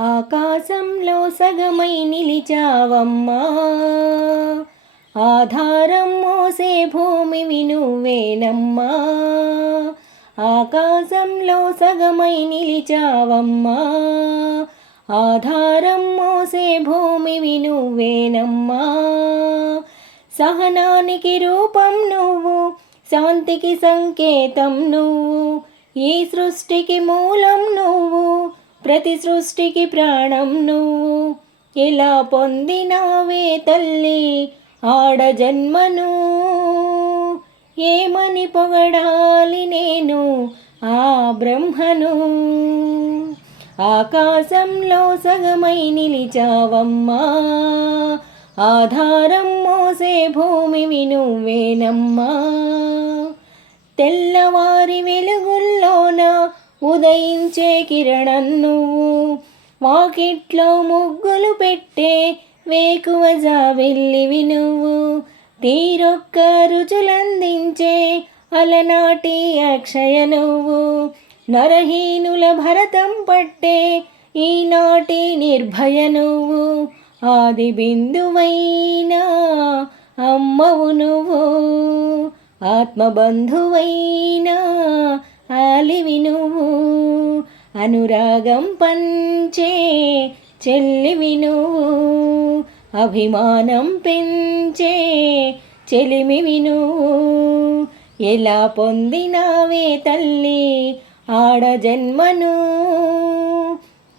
ఆకాశంలో సగమై నిలిచావమ్మా. ఆధారం మోసే భూమి నువ్వేనమ్మా ఆకాశంలో సగమై నిలిచావమ్మా. ఆధారం మోసే భూమి నువ్వేనమ్మా సహనానికి రూపం నువ్వు శాంతికి సంకేతం నువ్వు ఈ సృష్టికి మూలం నువ్వు ప్రతి సృష్టికి ప్రాణం నువ్వు ఇలా పొందినావే తల్లి ఆడ జన్మను? ఏమని పొగడాలి నేను ఆ బ్రహ్మను? ఆకాశంలో సగమై నిలిచావమ్మా ఆధారం మోసే భూమి వినువేనమ్మా. తెల్లవారి వెలుగుల్లోన ఉదయించే కిరణం నువ్వు వాకిట్లో ముగ్గులు పెట్టే వేకువ జావెల్లివి నువ్వు తీరొక్క రుచులందించే అలనాటి అక్షయ నువ్వు. నరహీనుల భరతం పట్టే ఈనాటి నిర్భయ నువ్వు. ఆది బిందువైనా అమ్మవు నువ్వు. ఆత్మబంధువైనా ఆలివి నువ్వు. అనురాగం పంచే చెల్లివి నువ్వు అభిమానం పెంచే చెలిమివి నువ్వు ఎలా పొందినావే తల్లి ఆడ జన్మను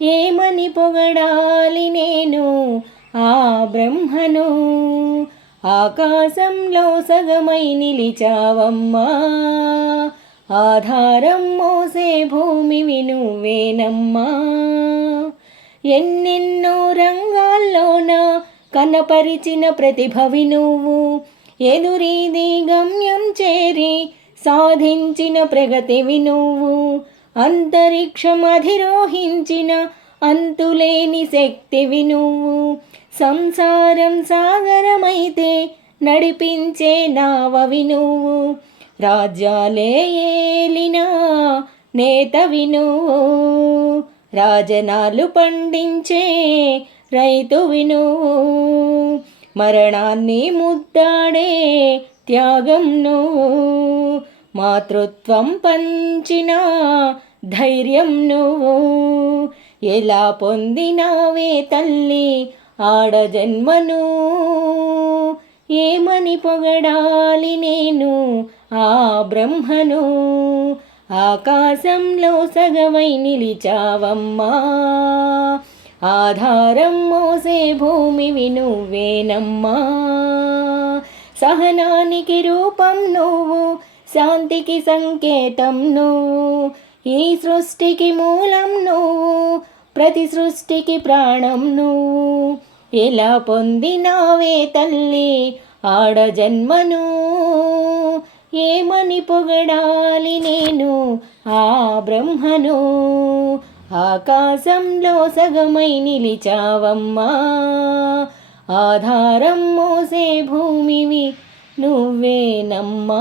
ఏమని పొగడాలి నేను ఆ బ్రహ్మను? ఆకాశంలో సగమై నిలిచావమ్మా ఆధారం మోసే భూమి నువ్వేనమ్మా ఎన్నెన్నో రంగాల్లోన కనపరిచిన ప్రతిభవి నువ్వు ఎదురీది గమ్యం చేరి సాధించిన ప్రగతివి నువ్వు అంతరిక్షం అధిరోహించిన అంతులేని శక్తివి నువ్వు సంసారం సాగరమైతే నడిపించే నావవి నువ్వు రాజ్యాలే ఏలినా నేత విను. రాజనాలు పండించే రైతు విను. మరణాన్ని ముద్దాడే త్యాగం మాతృత్వం పంచిన ధైర్యం నువ్వు ఎలా పొందినావే తల్లి ఆడజన్మను ఏమని పొగడాలి నేను ఆ బ్రహ్మను? ఆకాశంలో సగమై నిలిచావమ్మా. ఆధారం మోసే భూమివి నువ్వేనమ్మా సహనానికి రూపం నువ్వు శాంతికి సంకేతం నువ్వు. ఈ సృష్టికి మూలం నువ్వు ప్రతి సృష్టికి ప్రాణం నువ్వు. ఎలా పొందినావే తల్లి? ఆడ జన్మను ఏమని పొగడాలి నేను? ఆ బ్రహ్మను ఆకాశంలో సగమై నిలిచావమ్మా. ఆధారం మోసే భూమివి నువ్వేనమ్మా.